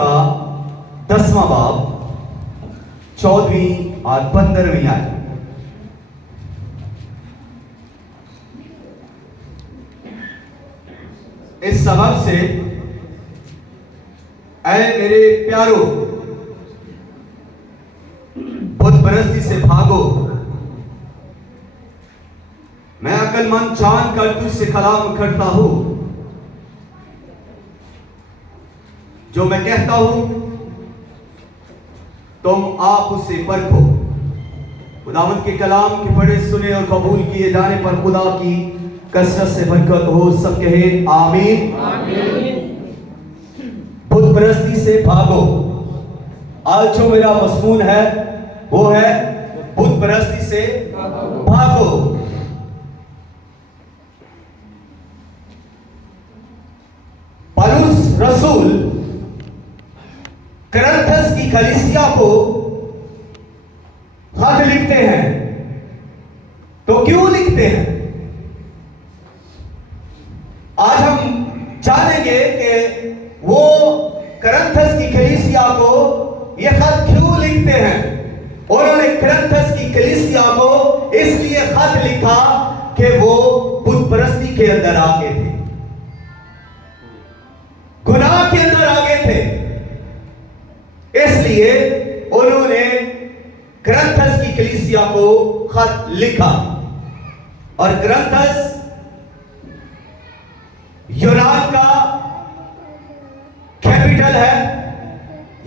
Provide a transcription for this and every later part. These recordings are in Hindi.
का 10वां बाब 14वीं और 15वीं आयत। इस सबब से ऐ मेरे प्यारो बुत परस्ती से भागो। मैं अक्लमंद जान कर तुझसे कलाम करता हूं, जो मैं कहता हूं तुम आप उससे परखो। खुदावंद के कलाम के पढ़े सुने और कबूल किए जाने पर खुदा की कसरत से बरकत हो। सब कहे आमीन। बुत परस्ती से भागो। आज जो मेरा मज़मून है वो है बुत परस्ती से भागो। पौलुस रसूल कुरिन्थस की कलीसिया को खत लिखते हैं। तो क्यों लिखते हैं? आज हम जानेंगे कि वो कुरिन्थस की कलीसिया को यह खत क्यों लिखते हैं। उन्होंने कुरिन्थस की कलीसिया को इसलिए खत लिखा कि वो बुत परस्ती के अंदर आ गए थे, गुनाह के अंदर आ गए थे। इसलिए उन्होंने कुरिन्थस की कलीसिया को खत लिखा। और कुरिन्थस यूनान का कैपिटल है,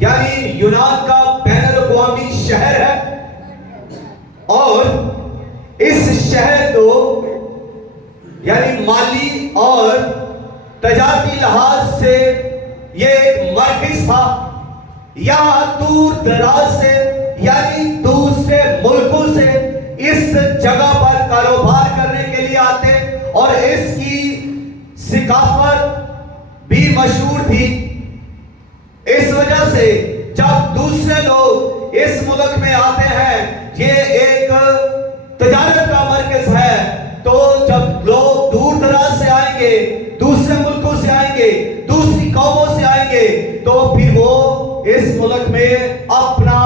यानी यूनान का बैनुल-अक़वामी शहर है। और इस शहर को यानी माली और तजारती लिहाज से यह एक मरकज था। यहां दूर दराज से यानी दूसरे मुल्कों से इस जगह पर कारोबार करने के लिए आते और इसकी सिकाफत भी मशहूर थी। इस वजह से जब दूसरे लोग इस मुल्क में आते हैं, ये एक तजारत का मरकज है, तो जब लोग दूर दराज से आएंगे, दूसरे मुल्कों से आएंगे, दूसरी कौमों से आएंगे, तो फिर वो इस मुल्क में अपना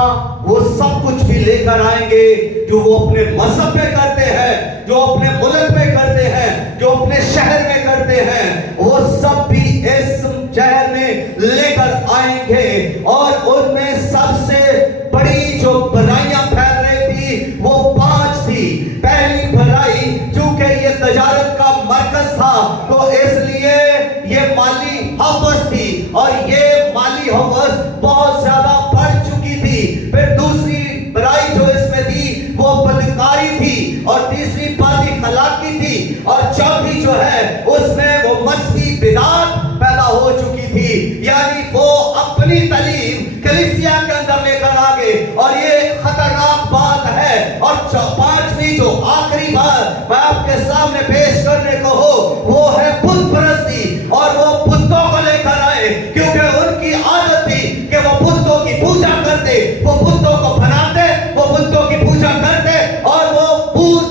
वो सब कुछ भी लेकर आएंगे जो वो अपने मजहब में करते हैं, जो अपने मुल्क में करते हैं, जो अपने शहर में करते हैं, वो सब भी इस शहर में लेकर आएंगे। और उनमें सबसे बड़ी जो बुराइयां फैल रही थी वो 5 थी। पहली बुराई, चूंकि ये तजारत का मरकज था तो इसलिए ये माली हवस थी, और ये माली हवस बहुत ज्यादा बढ़ चुकी थी। फिर दूसरी बुराई जो इसमें थी वो बदकारी थी, और तीसरी बात खलाकी थी, और चौथी जो है उसमें वो मस्ती बिदात पैदा हो चुकी थी। यानी वो अपनी तालीम कलीसिया के अंदर लेकर आ गए, और ये खतरनाक बात है। और 5वीं जो आखिरी बात मैं आपके सामने पेश करने को हो वो है बुत परस्ती। और वो बुतों को लेकर आए क्योंकि उनकी आदत थी कि वो बुतों की पूजा करते, वो बुतों को बनाते, वो बुतों की पूजा करते, और वो बुत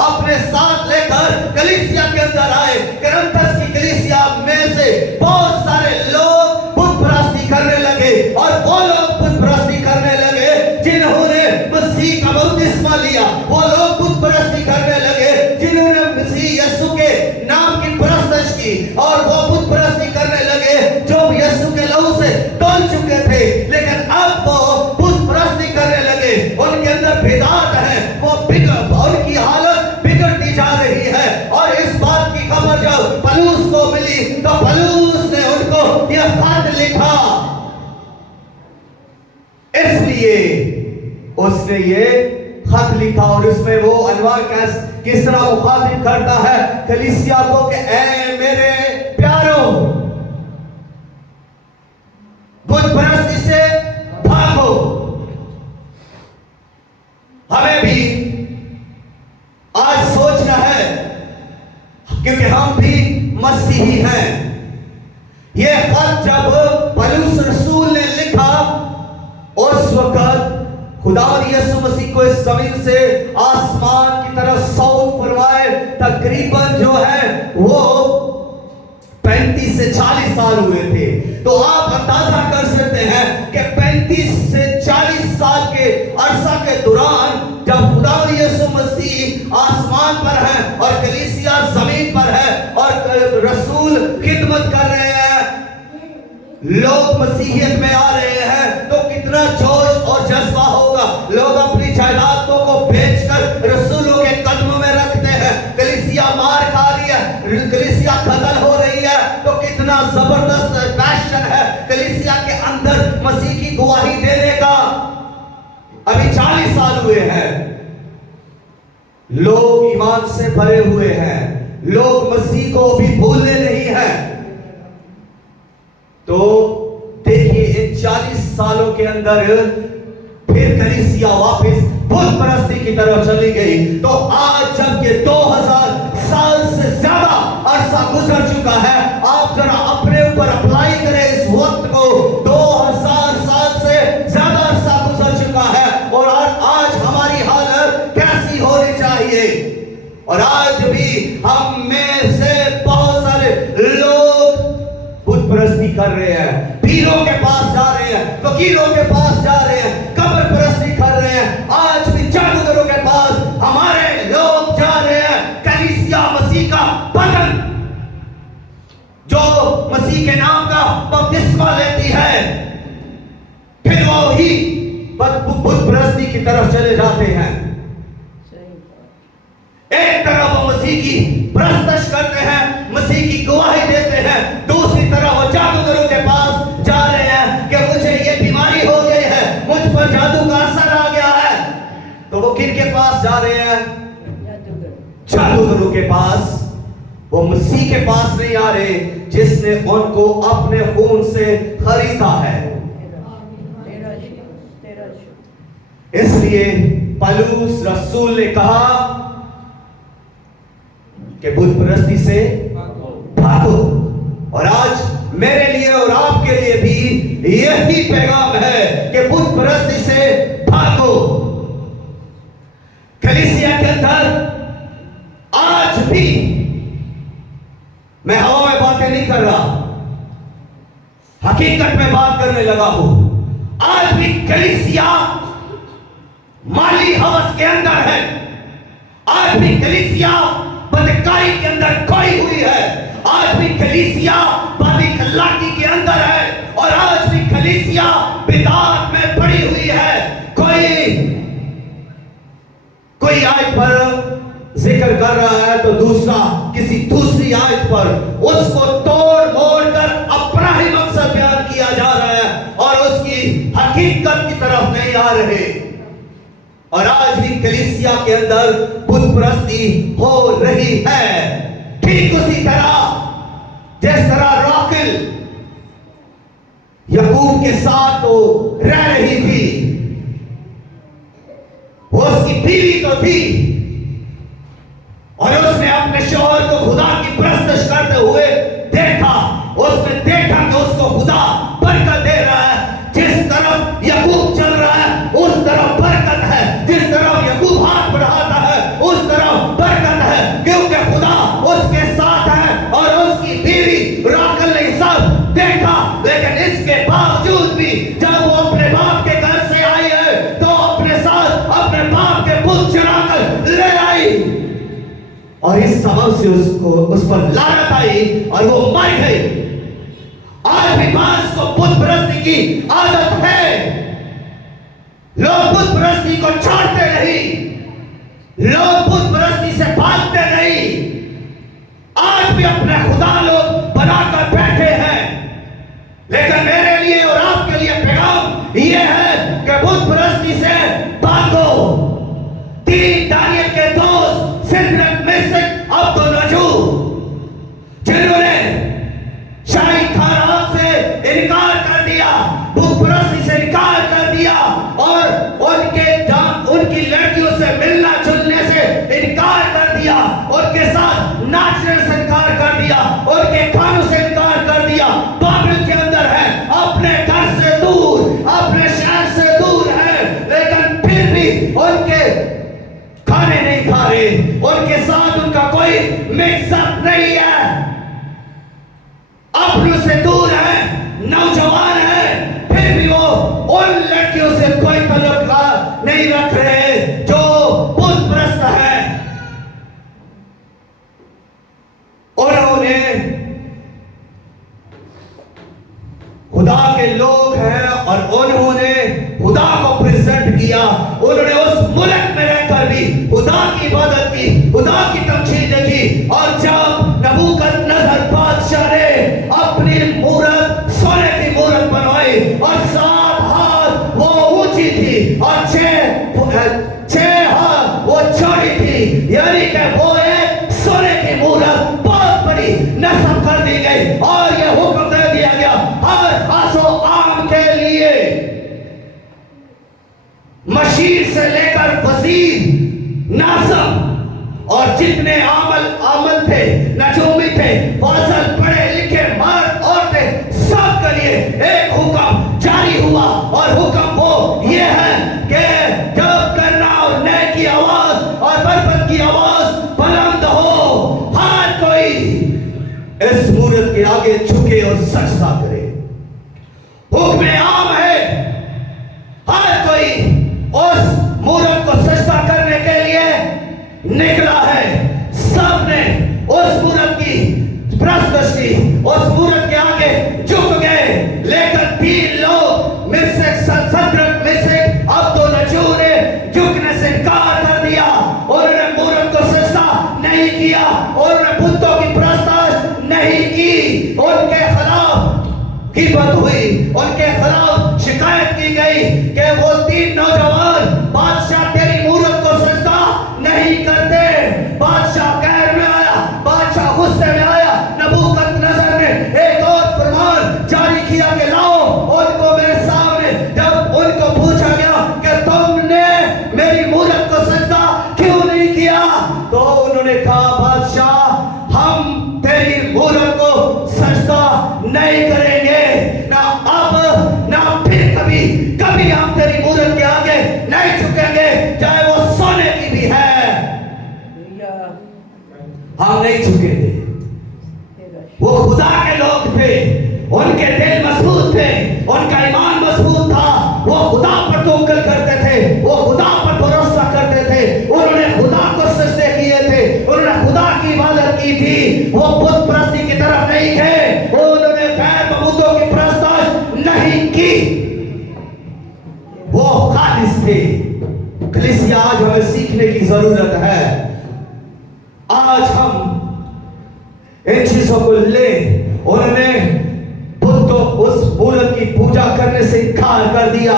अपने साथ लेकर कलीसिया के अंदर आए। कुरिन्थस की कलीसिया में से बहुत सारे लोग बुत परस्ती करने लगे, और वो लोग बुत परस्ती करने लगे जिन्होंने मसीह का बपतिस्मा लिया। वो लोग बुत परस्ती करने लगे जिन्होंने मसीह यीशु के नाम की परस्तिश की, और वो बुत परस्ती करने लगे जो यीशु के लहू से धुल चुके थे। लेकिन अब वो बुत परस्ती करने लगे, उनके अंदर बिदात है, वो उनकी हालत बिगड़ती जा रही है। और इस बात की खबर जब पौलुस को मिली तो पौलुस ने उनको यह खत लिखा। इसलिए उसने ये खत लिखा, और इसमें वो अनवार किस तरह मुखातिब करता है कलीसिया को कि ऐ मेरे प्यारो बुत परस्ती से भागो। हमें भी आज सोचना है, क्योंकि हम भी मसीही हैं। यह खत जब पौलुस रसूल ने लिखा, उस वक्त खुदा यीशु मसीह को इस जमीन से आसमान की तरफ सौत फरमाए तकरीबन जो है वो 35 से 40 साल हुए थे। तो आप अंदाजा कर लोग मसीहियत में आ रहे हैं तो कितना जोश और जज्बा होगा। लोग अपनी जायदादों को बेचकर रसूलों के कदमों में रखते हैं। कलीसिया मार खा रही है, कलीसिया कत्ल हो रही है, तो कितना जबरदस्त पैशन है कलीसिया के अंदर मसीह की गवाही देने का। अभी 40 साल हुए हैं, लोग ईमान से भरे हुए हैं, लोग मसीह को भी भूलने नहीं हैं। तो देखिए इन 40 सालों के अंदर फिर कलीसिया वापस बुत परस्ती की तरफ चली गई। तो आज जबकि 2000 साल से ज्यादा अरसा गुजर चुका है, आप जरा अपने ऊपर अप्लाई करें इस वक्त को। 2000 साल से ज्यादा अरसा गुजर चुका है और आज हमारी हालत कैसी होनी चाहिए। और आज भी हम में से बहुत सारे लोग बुत परस्ती कर रहे हैं, पीरों के पास जा रहे हैं, वकीलों के पास जा रहे हैं, कब्र परस्ती कर रहे हैं, आज भी जादूगरों के पास हमारे लोग जा रहे हैं। कलीसिया मसीह का बदन जो मसीह के नाम का बपतिस्मा लेती है, फिर वो ही बुत परस्ती की तरफ चले जाते हैं। एक तरफ वो मसीह की परस्तश करते हैं, मसीह की गवाही देते हैं, दूसरी तरफ वो जादूगरों के पास जा रहे हैं कि मुझे ये बीमारी हो गई है, मुझ पर जादू का असर आ गया है। तो वो किन के पास जा रहे हैं? जादूगरों के पास। वो मसीह के पास नहीं आ रहे जिसने उनको अपने खून से खरीदा है। इसलिए पौलुस रसूल ने कहा कि बुत परस्ती से भागो। और आज मेरे लिए और आपके लिए भी यही पैगाम है कि बुत परस्ती से भागो। कलीसिया के अंदर आज भी, मैं हवा में बातें नहीं कर रहा, हकीकत में बात करने लगा हूं। आज भी कलीसिया माली हवस के अंदर है, आज भी कलीसिया बदकारी के अंदर खोई हुई है, आज भी कलीसिया बदखलाकी के अंदर है, और आज भी कलीसिया बिदात में पड़ी हुई है। कोई आयत पर जिक्र कर रहा है तो दूसरा किसी दूसरी आयत पर उसको तोड़ मोड़ कर अपना ही मकसद बयान किया जा रहा है और उसकी हकीकत की तरफ नहीं आ रहे। और आज भी कलीसिया के अंदर बुत परस्ती हो रही है, ठीक उसी तरह जिस तरह राकेल याकूब के साथ तो रह रही थी, वो उसकी बीवी तो थी और उसने अपने शौहर को खुदा की परस्तिश करते हुए देखा। उसने देखा कि उसको खुदा बरकत दे रहा है, जिस तरफ याकूब चल रहा है उस तरफ बरकत है, जिस तरफ याकूब हाथ बढ़ाता है उस तरफ बरकत है, क्योंकि खुदा उसके साथ है। और उसकी बीवी राकेल ने सब देखा, लेकिन इसके बावजूद भी जब वो अपने बाप के घर से आई है तो अपने साथ अपने बाप के पुत्र चुराकर ले आई, और इस सबब से उसको उस पर लानत आई और वो मर गई। आज भी मांस को बुत परस्ती की आदत है, लोग बुत परस्ती को छोड़ते नहीं, लोग बुत परस्ती से भागते नहीं, आज भी अपने खुदा लोग बनाकर बैठे हैं। लेकिन मेरे लिए और आपके लिए पैगाम यह है कि बुत परस्ती से भागो। 3 दानियल के दोस्त सिद्रक मेशक अबेदनगो जिन्होंने शाही खाना से इनकार कर दिया, बुत परस्ती से इनकार कर दिया और उनकी लड़कियों से मिलना जुलने से इनकार कर दिया, उनके खुदा के लोग हैं और उन्होंने खुदा को प्रेजेंट किया। उन्होंने उस मुल्क में रहकर भी खुदा की इबादत की, खुदा की तमजीद की। और जब नबूकदनेस्सर बादशाह ने अपनी मूरत, सोने की मूरत बनवाई और 7 हाथ वो ऊंची थी और 6 हाथ वो चौड़ी थी, यानी कि वो एक सोने की मूरत बहुत बड़ी नस्ब कर दी गई। और ये हुक्म दे दिया गया हर खासो आम के लिए, मशीर से लेकर वजीर, नाज़िम और जितने आमल थे, नजूमी थे, फाज़िल, पढ़े लिखे मर्द औरतें, सबके लिए एक हुक्म जारी हुआ। और हुक्म वो ये है कि जब करना और नए की आवाज और बरबत की आवाज बुलंद हो, हर कोई इस मूरत के आगे झुके और सजदा करे। हुक्म आम है, हर कोई उस मूरत को सजदा करने के लिए निकला है। सबने उस मूरत की प्रस्तुत की, उस मूरत के आगे झुक गए। लेकिन 3 लोग सदरक मिशक अब्दुन्नजूर ने झुकने से इनकार कर दिया। उन्होंने मूरत को सजदा नहीं किया, उन्होंने बुतों की प्रस्तुत नहीं की। उनके खिलाफ गिबत हुई, उनके खिलाफ शिकायत की गई कि वो 3 नौजवान बादशाह तेरी मूरत को सजदा नहीं करते। बादशाह कहर में आया, बादशाह गुस्से में आया। नबूकदनेस्सर ने एक और फरमान जारी किया कि लाओ उनको मेरे सामने। जब उनको पूछा गया कि तुमने मेरी मूरत को सजदा क्यों नहीं किया, तो उन्होंने कहा बादशाह हम तेरी मूरत को सजदा नहीं करेंगे, ना अब ना फिर कभी कभी हम तेरी मूरत के आगे नहीं झुकेंगे, चाहे वो सोने की भी है, हम नहीं झुकेंगे। वो खुदा के लोग थे, उनके दिल मजबूत थे, उनका ईमान मजबूत था। वो खुदा पर तवक्कुल करते थे, वो खुदा पर भरोसा करते थे, उन्होंने खुदा को सजदे किए थे, उन्होंने खुदा की इबादत की थी। वो बुत परस्ती की तरफ नहीं थे, उन्होंने गैर मबूदों की प्रस्तुत नहीं की, वो खालिस थे। कलीसिया आज हमें सीखने की जरूरत है। आज हम इन चीजों को ले, उन्होंने बुतों उस मूरत की पूजा करने से इनकार कर दिया।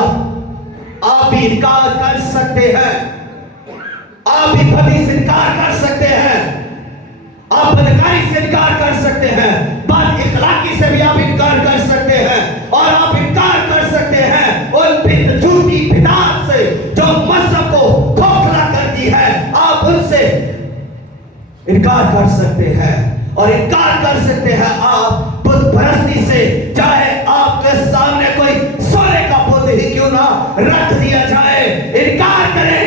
आप भी इनकार कर सकते हैं, आप भी बदी से इनकार कर सकते हैं, आप बदकारी से इनकार कर सकते हैं, बद इखलाकी से भी आप इनकार कर सकते हैं। और आप इनकार कर सकते हैं उन झूठी बिदात से जो मजहब को खोखला करती है, आप उनसे इनकार कर सकते हैं। और इनकार कर सकते हैं आप बुत परस्ती से, चाहे आपके सामने कोई सोने का बुत ही क्यों ना रख दिया जाए, इनकार करें।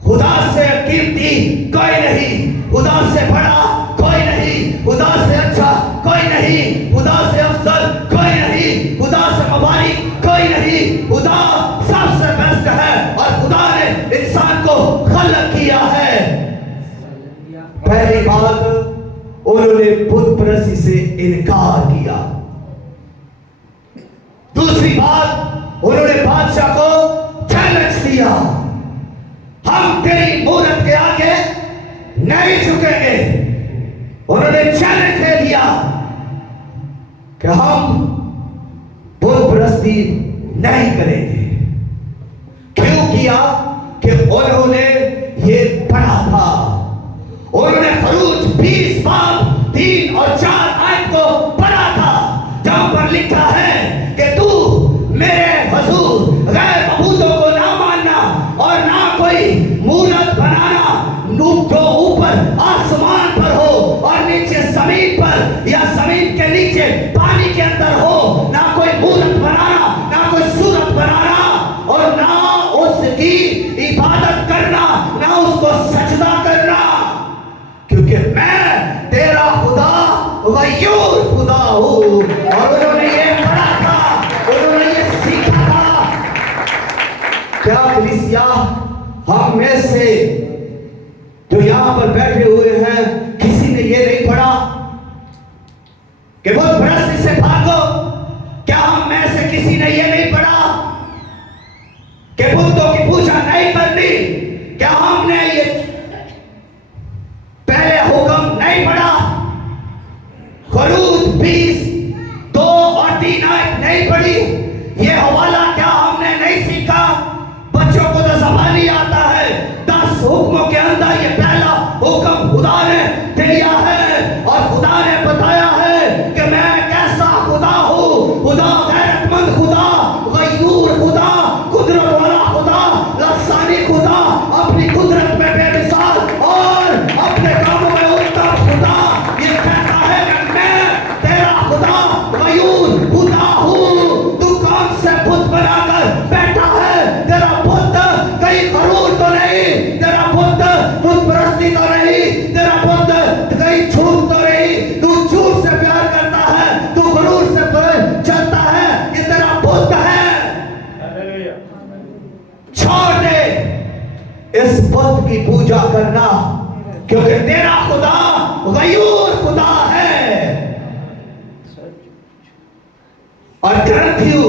खुदा से कीमती कोई नहीं, खुदा से बड़ा कोई नहीं, खुदा से अच्छा कोई नहीं, खुदा से अफजल कोई नहीं, खुदा से मुबारक कोई नहीं। खुदा सबसे बेस्ट है और खुदा ने इंसान को खलक किया है। पहली बात, उन्होंने बुत परस्ती से इनकार किया। दूसरी बात, उन्होंने बादशाह को चैलेंज दिया, हम तेरी मूरत के आगे नहीं झुकेंगे। उन्होंने चैलेंज दे दिया कि हम बुत परस्ती नहीं करेंगे। क्यों किया? कि उन्होंने ये पढ़ा था, उन्होंने खरूज 20 बाब 3 और 4 आयत को पढ़ा था, जहां पर लिखा है कि तू मेरे हुजूर गैर मबूदों को ना मानना और ना कोई मूरत बनाना, जो ऊपर आसमान पर हो और नीचे जमीन पर या जमीन के नीचे पानी के अंदर हो, ना कोई मूरत बनाना, ना कोई सूरत बनाना और ना उसकी इबादत करना। बुत की पूजा करना, क्योंकि तेरा खुदा गयूर खुदा है। और ग्रंथियो,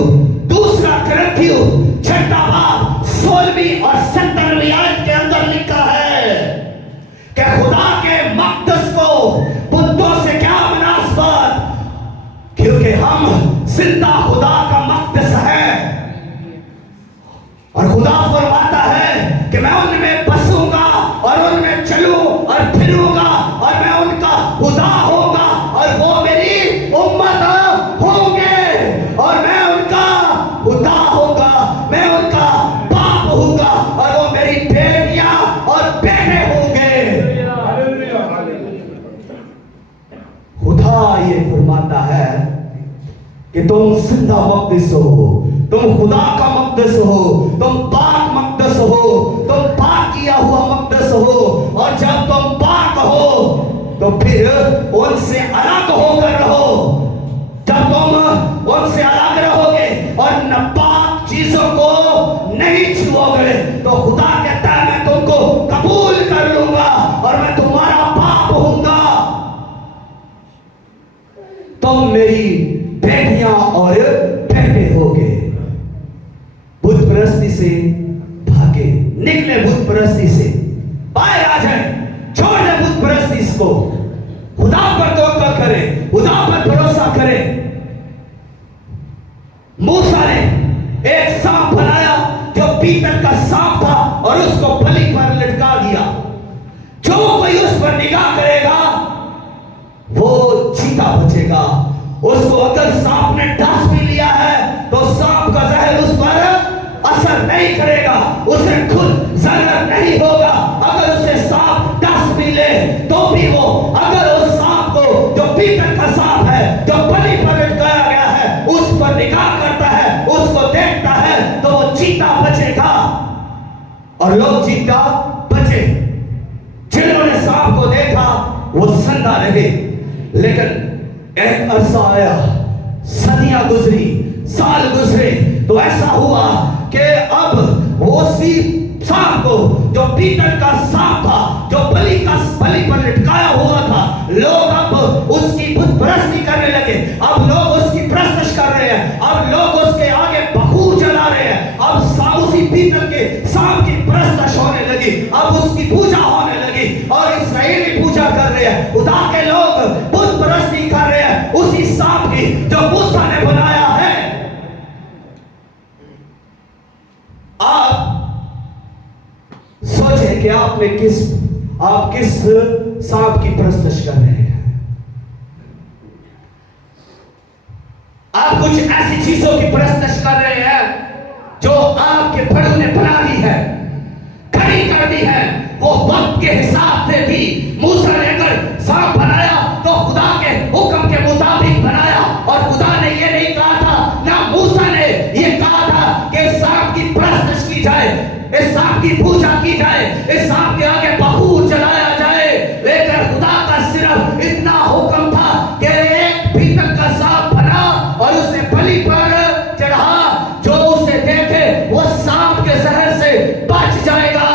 दूसरा ग्रंथियो छठा बाब 16वीं और 17वीं आयत के अंदर लिखा है कि खुदा के मक़दस को बुतों से क्या मुनासबत, क्योंकि हम जिंदा खुदा का मक़दस है। और खुदा फरमाता है कि मैं उनमें बसूंगा और उनमें चलूं और फिरूंगा और मैं उनका खुदा होगा और वो मेरी उम्मत होंगे और मैं उनका खुदा होगा, मैं उनका बाप होगा और वो मेरी बेटियां और बेटे होंगे। खुदा ये फरमाता है कि तुम जिंदा मक़दस हो, तुम खुदा का मक़दस हो, तुम पाक मक़दस हो, तुम पाक किया हुआ मक़दस हो। और जब तुम पाक हो तो फिर उनसे अलग होकर रहो। जब तुम उनसे अलग रहोगे और नापाक चीजों को नहीं छुओगे तो खुदा कहता है मैं तुमको कबूल कर लूंगा और मैं तुम्हारा बाप होऊंगा, तुम मेरी बेटियां और बेटे होगे। बुत परस्ती से भागे, निकले बुत परस्ती से, बाहर आ जाए, छोड़ दे बुत परस्ती को, खुदा पर तवक्कुल करें, खुदा पर भरोसा करें। मूसा ने एक सांप बनाया जो पीतल का सांप था और उसको बलि पर लटका दिया। जो कोई उस पर निगाह करेगा वो जीता बचेगा। उसको अगर सांप ने डस भी लिया है तो सांप का जहर उस पर असर नहीं करेगा, उसे खुद जहर नहीं होगा। अगर उसे सांप डस भी ले तो भी वो अगर उस सांप को जो पीतल का सांप है जो बलि पर लटकाया गया है उस पर निगाह करता है, उसको देखता है तो वो जीता बचेगा और लोग जीता बचे। जिन्होंने सांप को देखा वो जिंदा रहे। लेकिन एक अरसा आया, सदियां गुजरी, साल गुजरे तो ऐसा हुआ कि अब वो उसी सांप को जो पीतल का सांप था जो बलि पर लटकाया हुआ था, लोग अब उसकी बुत परस्ती करने लगे। अब लोग उसकी परस्तिश कर रहे हैं, अब लोग उसके आगे बखूर जला रहे हैं। अब उसी पीतल के सांप की परस्तिश होने लगी, अब उसकी पूजा होने लगी और इस्राएली पूजा कर रहे हैं। खुदा के लोग बुत परस्ती कर रहे हैं उसी सांप की जो मूसा ने बनाया है। आप सोचें कि आप किस सांप की परस्तिश कर रहे हैं। आप कुछ ऐसी चीजों की परस्तिश कर रहे हैं जो आपके बड़ों ने बना दी है, खड़ी कर दी है। वो वक्त के हिसाब से भी मूसा ने अगर सांप बनाया तो खुदा के हुक्म के मुताबिक बनाया और खुदा ने ये नहीं कहा था, ना मूसा ने ये कहा था कि सांप की परस्तिश की जाए, इस सांप की पूजा की जाए, इस सांप के आगे बखूर जलाया जाए। लेकिन खुदा का सिर्फ इतना हुक्म था कि एक पीतल का सांप बना और उसे बलि पर चढ़ा, जो उसे देखे वो सांप के जहर से बच जाएगा।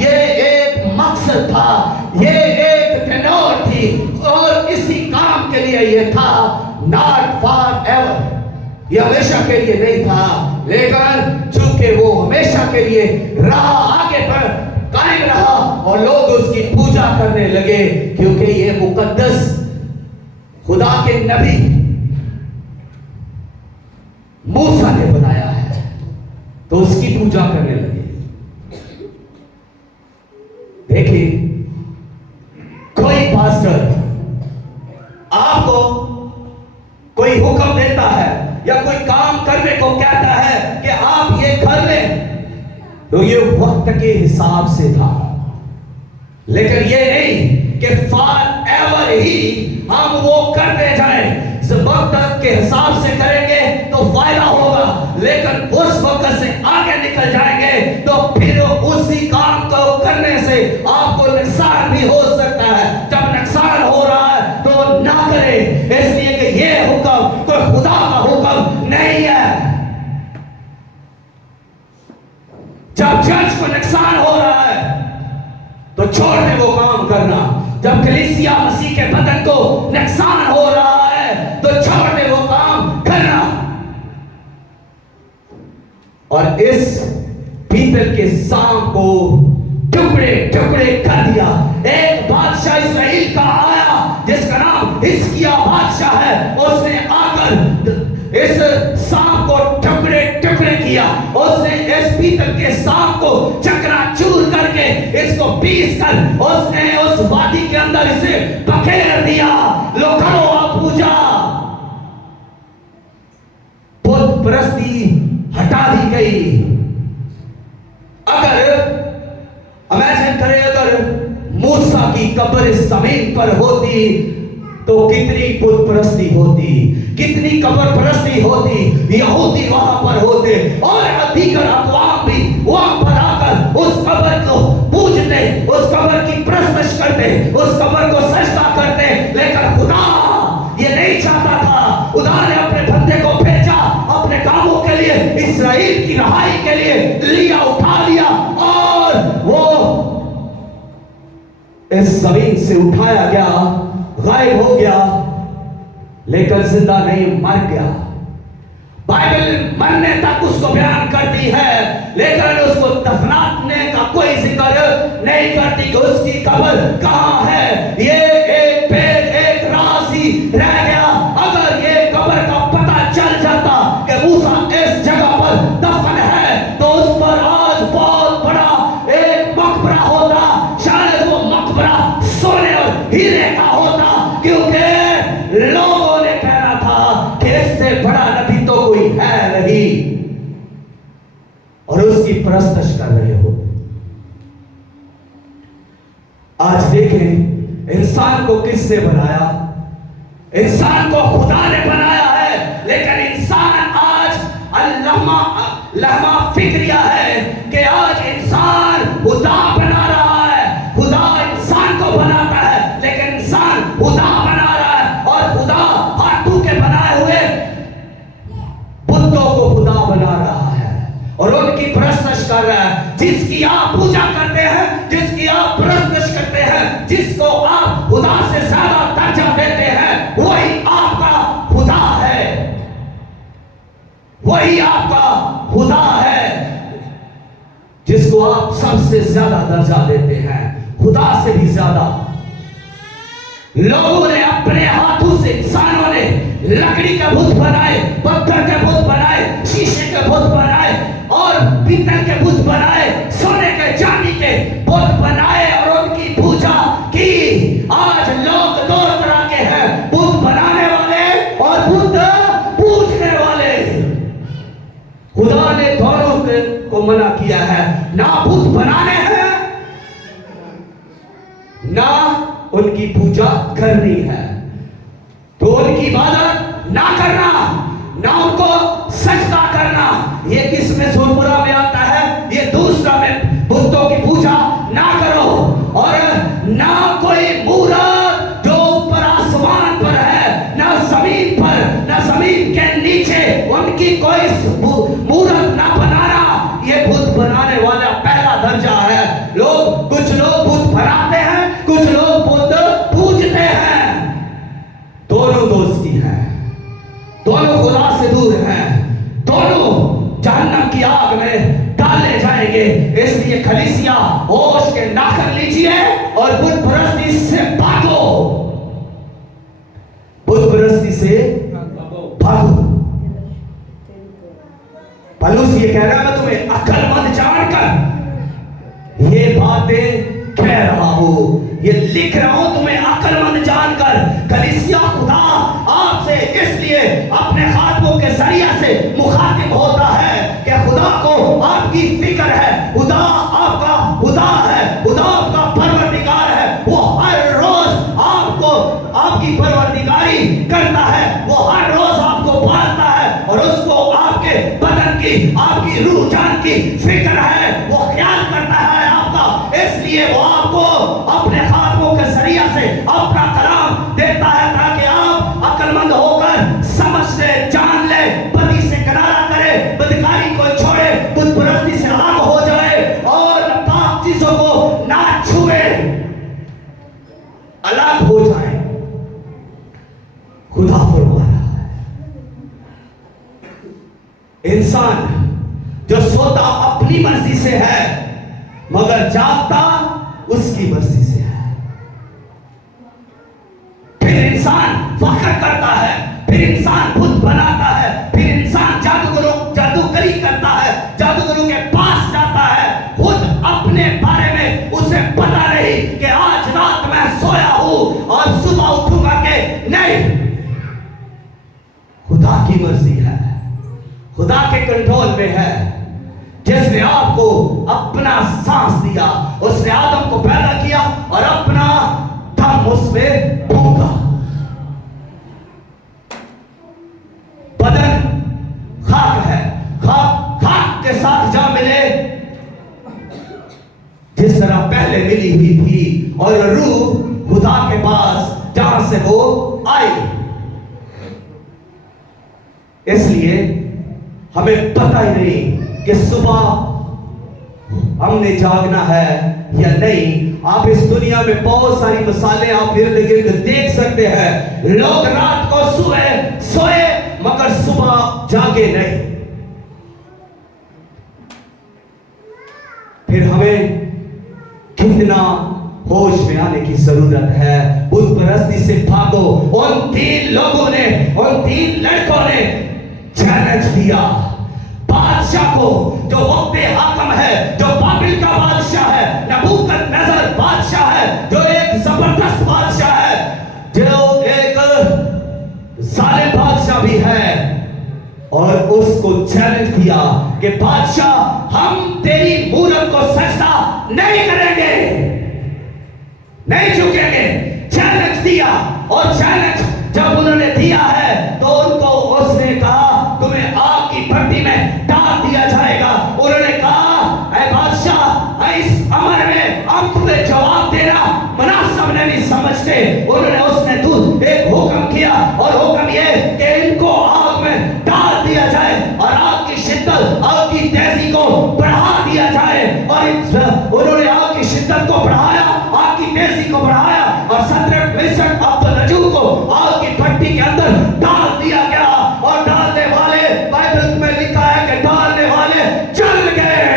ये एक मकसद था, ये एक टेनोर थी और इसी काम के लिए ये था, नॉट फॉर एवर, ये हमेशा के लिए नहीं था। लेकिन चूंकि वो हमेशा के लिए रहा, आगे पर कायम रहा और लोग उसकी पूजा करने लगे, क्योंकि ये मुकद्दस खुदा के नबी मूसा ने बनाया है तो उसकी पूजा करने लगे। देखिए, कोई पास्टर आपको कोई हुक्म देता है या कोई काम करने को कहता है कि आप ये कर लें, तो ये वक्त के हिसाब से था। लेकिन ये नहीं कि फॉर एवर ही हम वो करते जाएं। वक्त के हिसाब से करेंगे तो फायदा होगा, लेकिन उस वक्त से आगे निकल जाएंगे तो फिर उसी काम को करने से आपको नुकसान भी हो सकता है। जब नुकसान हो रहा है तो ना करें, इसलिए कि ये हुक्म कोई खुदा का हुक्म नहीं है। जब जज को नुकसान हो रहा है और इस पीतल के सांप को टुकड़े टुकड़े कर दिया। एक बादशाह इस्राएल का आया जिसका नाम हिजकिय्याह बादशाह है, उसने आकर इस सांप को टुकड़े टुकड़े किया। उसने इस पीतल के सांप को चकनाचूर करके इसको पीस कर उसने उस वादी के अंदर इसे पखेर दिया। लो करो आप पूजा। बुत परस्ती हटा दी गई। अगर इमेजिन करें, अगर मूसा की कब्र इस जमीन पर होती तो कितनी बुत परस्ती होती, कितनी कब्र परस्ती होती। यहूदी वहां पर होते और दीगर अक़वाम भी वहां पर आकर उस कब्र को पूजते, उस कब्र की प्रशंसा करते, उस कब्र को सजदा करते। लेकिन खुदा ये नहीं चाहता था। खुदा ने अपने बंदे को भेजा अपने कामों के लिए, इस्राएल की रहाई के लिए लिया, उठा लिया और वो इस जमीन से उठाया गया, गायब हो गया, लेकिन जिंदा नहीं, मर गया। बाइबल मरने तक उसको बयान करती है, लेकिन उसको दफनाने का कोई जिक्र नहीं करती कि उसकी कब्र कहां है। ये एक पेड़, एक राज ही रह गया। अगर ये कब्र का पता चल जाता कि मूसा इस जगह पर दफन है, तो उस पर आज बहुत बड़ा एक मकबरा होता। शायद वो मकबरा सोने और हीरे का होता, क्योंकि लोगों ने कहना था कि इससे बड़ा नबी तो कोई है नहीं, और उसकी प्रस्तश कर रहे हो। आज देखें इंसान को किसने बनाया? इंसान को खुदा ने बनाया है, लेकिन इंसान आज लहमा फिक्रिया है कि आज इंसान खुदा बना रहा है। खुदा इंसान को बनाता है, लेकिन इंसान खुदा बना रहा है, और खुदा हाथों के बनाए हुए बुतों को खुदा बना रहा है और उनकी प्रशंसा कर रहा है। जिसकी आप पूजा करते हैं, जिसकी आप प्रशंसा करते हैं, जिसको आप खुदा से ज्यादा दर्जा देते हैं, वही आपका खुदा है, वही आपका खुदा है। जिसको आप सबसे ज्यादा दर्जा देते हैं, खुदा से भी ज्यादा। लोगों ने अपने हाथों से, इंसानों ने लकड़ी के बुत बनाए, पत्थर के बुत बनाए, शीशे के बुत बनाए और पीतल के बुत बनाए, सोने के चांदी के बुत बनाए और उनकी पूजा की। आज लोग दो तरह के हैं, बुत बनाने वाले और बुत पूजने वाले। खुदा ने दोनों को मना किया है, ना बुत बनाने हैं, ना उनकी पूजा करनी है। तो उनकी इबादत ना करना, ना उनको सजदा करना, ये किस में सूरपुरा में आता है? ये दूसरा में बुतों की पूजा ना करो। और ना कोई मूरत जो ऊपर आसमान पर है, ना जमीन पर, ना जमीन के नीचे, उनकी कोई मूरत ना बनाना। ये बुत बनाने वाला पहला दर्जा है। कुछ लोग बुत बनाते हैं, कुछ लोग बुत पूजते हैं। दोनों दोस्ती है, दोनों खुदा से दूर हैं, दोनों जहन्नम की आग में डाले जाएंगे। इसलिए कलीसिया होश के नाखन लीजिए और बुत परस्ती से भागो, बुत परस्ती से भागो। पौलुस ये कह रहा है, मैं तुम्हें अक्लमंद जानकर ये बातें कह रहा हूं, ये लिख रहा हूं तुम्हें अक्लमंद जानकर। कलीसिया खुदा आपसे इसलिए अपने खातमों के जरिए से मुखातिब होता है कि खुदा को आपकी फिक्र है, खुदा आपका खुदा है, खुदा आपका परवरदिगार है। वो हर रोज आपको आपकी परवरदिगारी करता है, वो हर रोज आपको पालता है और उसको आपके बदन की, आपकी रूह जान की फिक्र है, वो ख्याल करता है आपका। इसलिए वो आपको अपने खातमों के जरिए से अपना कलाम देता है, ताकि आप अक्लमंद होकर समझ ले, जान ले, बदी से किनारा करे, बदकारी को छोड़े, बुत परस्ती से अलग हो जाए और नापाक चीजों को ना छुए, अलग हो जाए। खुदा फरमा रहा है, इंसान जो सोता अपनी मर्जी से है, मगर जागता उसकी मर्जी से है। फिर इंसान फख्र करता है, फिर इंसान बुत बनाता है, फिर इंसान जादूगरी करता है, जादूगरों के पास जाता है, खुद अपने बारे में उसे पता नहीं कि आज रात मैं सोया हूं और सुबह उठूंगा कि नहीं। खुदा की मर्जी है, खुदा के कंट्रोल में है। जिसने आपको अपना सांस दिया, उसने आदम को पैदा किया और अपना दम उसमें फूंका। बदन खाक है, खाक के साथ जा मिले जिस तरह पहले मिली हुई थी, और रूह खुदा के पास जहां से वो आई। इसलिए हमें पता ही नहीं कि सुबह हमने जागना है या नहीं। आप इस दुनिया में बहुत सारी मिसालें आप इर्द गिर्द देख सकते हैं। लोग रात को सोए मगर सुबह जागे नहीं। फिर हमें कितना होश में आने की जरूरत है। बुत परस्ती से भागो। उन 3 लोगों ने, उन 3 लड़कों ने चैलेंज दिया बादशाह को, जो वक्त हाकम है, जो बाबिल का बादशाह है, नबूकदनेस्सर बादशाह है, जो एक जबरदस्त बादशाह है, जो एक जालिम बादशाह भी है, और उसको चैलेंज दिया कि बादशाह हम तेरी मूरत को सजदा नहीं करेंगे, नहीं झुकेंगे। चैलेंज दिया, और चैलेंज जब उन्होंने दिया है तो उनको उसने कहा तुम्हें आग की भट्टी में डाल दिया जाएगा। उन्होंने कहा ऐ बादशाह, इस अमर में हम तुम्हें जवाब देना मुनासिब नहीं समझते। उसने एक हुक्म किया, और हुक्म यह कि इनको आग में डाल दिया जाए और आग की शिद्दत, आग की तेजी को बढ़ा दिया जाए। और उन्होंने आग की शिद्दत को बढ़ाया, आग की तेजी को बढ़ाया, और सदरक मिशक अब्दुल नजूर को आग की भट्टी के अंदर डाल दिया गया। और डालने वाले, बाइबल में लिखा है कि डालने वाले जल गए,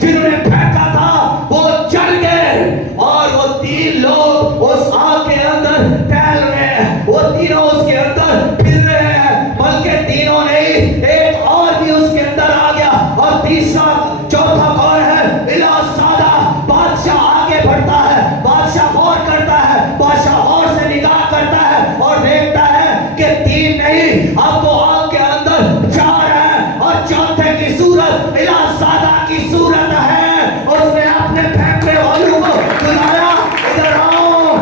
जिन्होंने फेंका था वो जल गए। और वो 3 लोग उस आग के अंदर टहल रहे हैं, वो तीनों उसके अंदर फिर रहे हैं, बल्कि तीनों नहीं, एक और भी उसके अंदर आ गया। और तीसरा चौथा कौन है? इलासादा बादशाह आगे बढ़ता है, बादशाह गौर करता है, बादशाह गौर से निगाह करता है और देखता है कि 3 नहीं, अब तो आग के अंदर 4 है, और चौथे की सूरत इलासादा की सूरत है। उसने अपने फेंकने वालों को बुलाया, इधर आओ।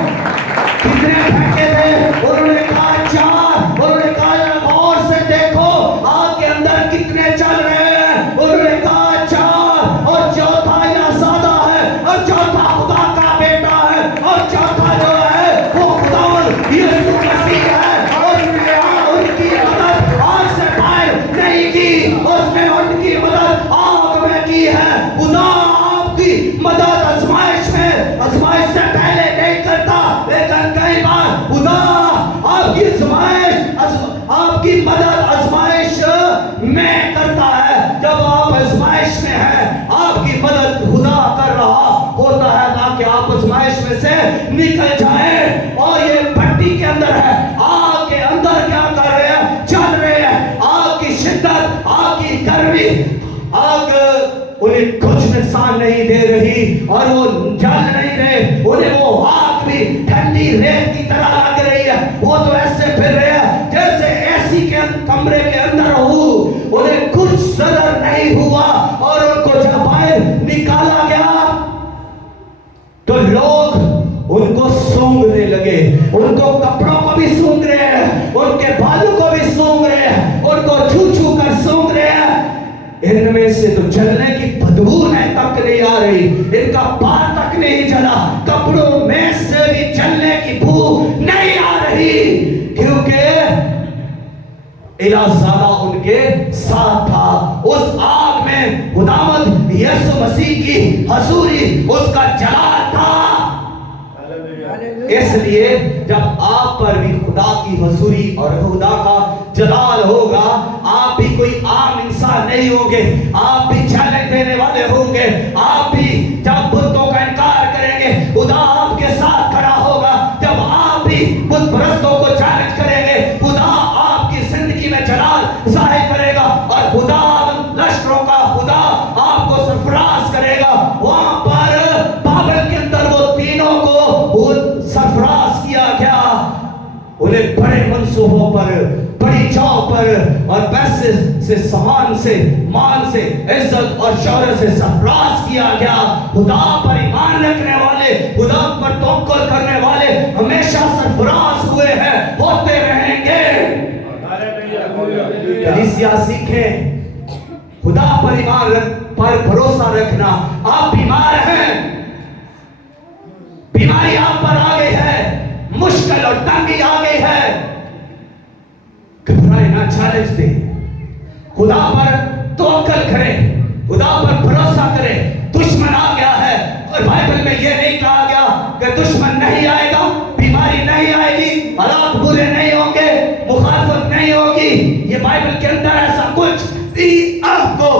कितने फेंके थे? उन्होंने कहा 4। उन्होंने कहा गौर से देखो आग के अंदर कितने चल रहे हैं। उन्होंने कहा 4, और चौथा इलासादा है, और चौथा खुदा का बेटा है, और चौथा जो है वो खुदावंद यीशु मसीह है। उसने उनकी मदद आग से बाहर नहीं की, उसने उनकी मदद आग में की है। खुदा आपकी मदद आजमाइश से पहले नहीं करता, लेकिन कई बार खुदा आपकी मदद आजमाइश में करता है। जब आप आजमाइश में हैं, आपकी मदद खुदा कर रहा होता है ताकि आप आजमाइश में से निकल जाएं। और ये भट्टी के अंदर है, आग के अंदर क्या कर रहे हैं? चल रहे हैं। आग की शिद्दत, आग की गर्मी, आग उन्हें कुछ नुकसान नहीं दे रही, और वो जल नहीं रहे। उन्हें वो आग भी ठंडी रेत की तरह लग रही है। वो तो ऐसे फिर रहे हैं जैसे एसी के कमरे के अंदर हो। उन्हें कुछ जरर नहीं हुआ, और उनको जब बाहर निकाला गया तो लोग उनको सूंघने लगे। उनको कपड़ों को भी सूंघ रहे हैं, उनके बालों को भी सूंघ रहे हैं, उनको छू छू कर सूंघ रहे हैं। इनमें से तो जलने की बदबू तक नहीं आ रही, इनका बाल तक नहीं जला, कपड़ों में से भी जलने की बू नहीं आ रही, क्योंकि इलासादा उनके साथ था। उस आग में खुदावंद यीशु मसीह की हजूरी, उसका जलाल था। इसलिए जब आप पर भी खुदा की हजूरी और खुदा का जलाल होगा, आप भी कोई आम इंसान नहीं होंगे, आप भी चैलेंज से सम्मान से मान से इज्जत और शौहरत से सरफराज किया गया। खुदा पर ईमान रखने वाले, खुदा पर तवक्कुल करने वाले हमेशा सरफराज हुए हैं, होते रहेंगे। कलीसिया सीखें खुदा पर ईमान पर भरोसा रखना। आप बीमार हैं, बीमारी आप पर आ गई है, मुश्किल और तंगी आ गई है, घबराए ना, चैलेंज दे, खुदा पर तवक्कुल करें, खुदा पर भरोसा करें। दुश्मन आ गया है और बाइबल में यह नहीं कहा गया कि दुश्मन नहीं आएगा, बीमारी नहीं आएगी, हालात बुरे नहीं होंगे, मुखालफत नहीं होगी। ये बाइबल के अंदर ऐसा कुछ भी आपको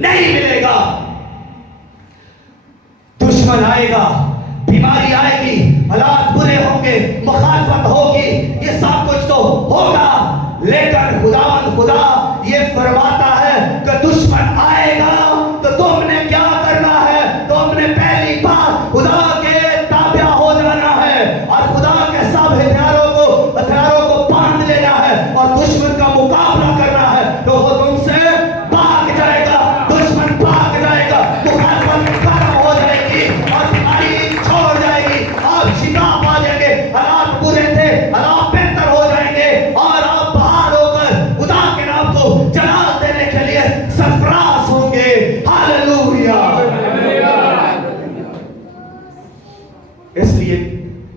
नहीं मिलेगा। दुश्मन आएगा, बीमारी आएगी, हालात बुरे होंगे, मुखालफत होगी, ये सब कुछ तो होगा, लेकिन खुदा ये फरमाता है कि दुश्मन आएगा तो तुमने क्या करना है? तुमने पहली बात खुदा के ताबे हो जाना है और खुदा के सब हथियारों को बांध लेना है और दुश्मन का मुकाबला करना है, तो वो तुमसे भाग जाएगा, दुश्मन भाग जाएगा, मुखालफत खत्म हो जाएगी और बीमारी छोड़ जाएगी, आप शिफा पा जाएंगे, हालात बुरे थे, हालात बेहतर हो जाएंगे और आप बाहर होकर खुदा के नाम को जलाल देने के लिए सरफराज होंगे। हालेलुया। इसलिए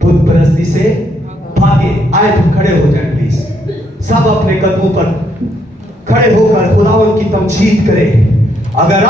बुत परस्ती से भागे। आए तुम खड़े हो जाए प्लीज, सब अपने कदमों पर खड़े होकर खुदावन की तमजीद करें। अगर